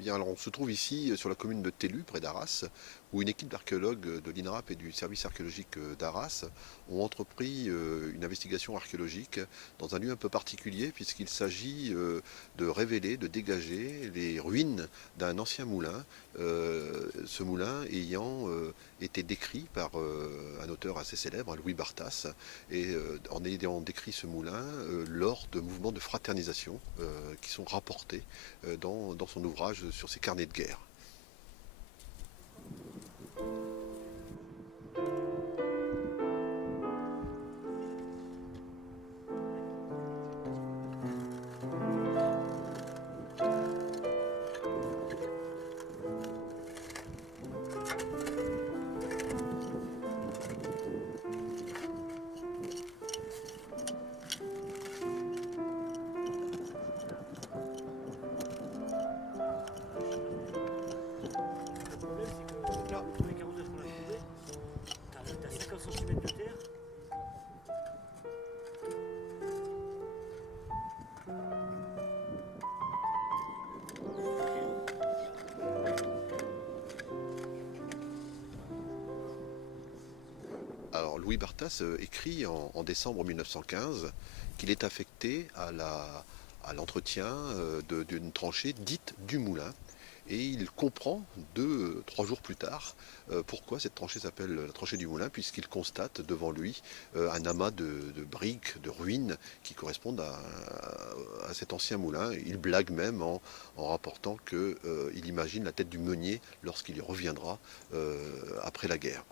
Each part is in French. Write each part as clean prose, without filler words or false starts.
Bien, alors on se trouve ici sur la commune de Tellu, près d'Arras, où une équipe d'archéologues de l'INRAP et du service archéologique d'Arras ont entrepris une investigation archéologique dans un lieu un peu particulier, puisqu'il s'agit de révéler, de dégager les ruines d'un ancien moulin, ce moulin ayant été décrit par un auteur assez célèbre, Louis Barthas, et en ayant décrit ce moulin lors de mouvements de fraternisation qui sont rapportés dans son ouvrage sur ses carnets de guerre. Le problème, c'est que là, tous les carottes qu'on a trouvées, t'as 50 cm de terre. Alors Louis Barthas écrit en décembre 1915 qu'il est affecté à l'entretien d'une tranchée dite du Moulin. Et il comprend 3 jours plus tard pourquoi cette tranchée s'appelle la tranchée du Moulin, puisqu'il constate devant lui un amas de briques, de ruines qui correspondent à cet ancien moulin. Il blague même en rapportant qu'il imagine la tête du meunier lorsqu'il y reviendra après la guerre.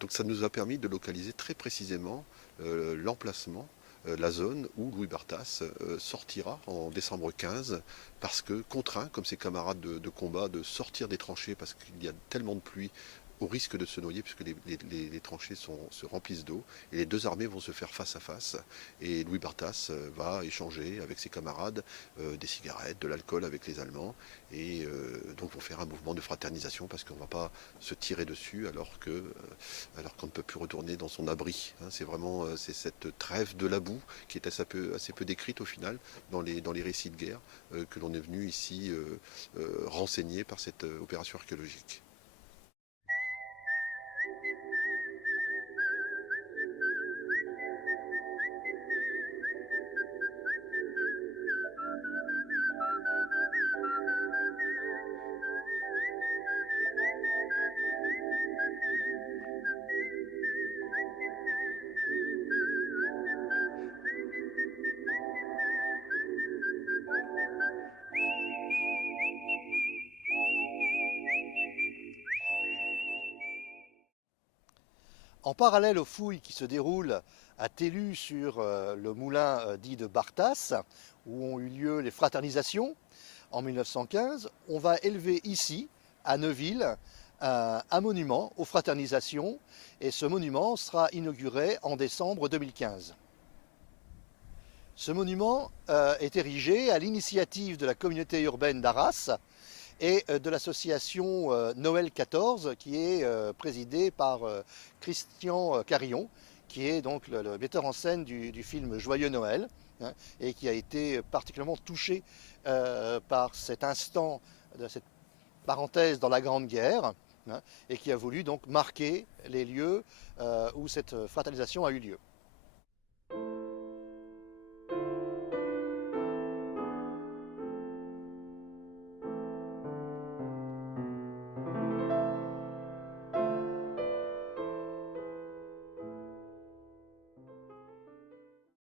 Donc ça nous a permis de localiser très précisément l'emplacement, la zone où Louis Barthas sortira en décembre 15, parce que contraint, comme ses camarades de combat, de sortir des tranchées parce qu'il y a tellement de pluie, au risque de se noyer, puisque les tranchées se remplissent d'eau, et les deux armées vont se faire face à face, et Louis Barthas va échanger avec ses camarades des cigarettes, de l'alcool avec les Allemands, et donc vont faire un mouvement de fraternisation, parce qu'on ne va pas se tirer dessus alors qu'on ne peut plus retourner dans son abri. C'est vraiment c'est cette trêve de la boue qui est assez peu décrite au final dans les récits de guerre que l'on est venu ici renseigner par cette opération archéologique. En parallèle aux fouilles qui se déroulent à Tellu sur le moulin dit de Barthas, où ont eu lieu les fraternisations en 1915, on va élever ici, à Neuville, un monument aux fraternisations, et ce monument sera inauguré en décembre 2015. Ce monument est érigé à l'initiative de la communauté urbaine d'Arras et de l'association Noël 14, qui est présidée par Christian Carillon, qui est donc le metteur en scène du film Joyeux Noël, hein, et qui a été particulièrement touché par cet instant, de cette parenthèse dans la Grande Guerre, hein, et qui a voulu donc marquer les lieux où cette fraternisation a eu lieu.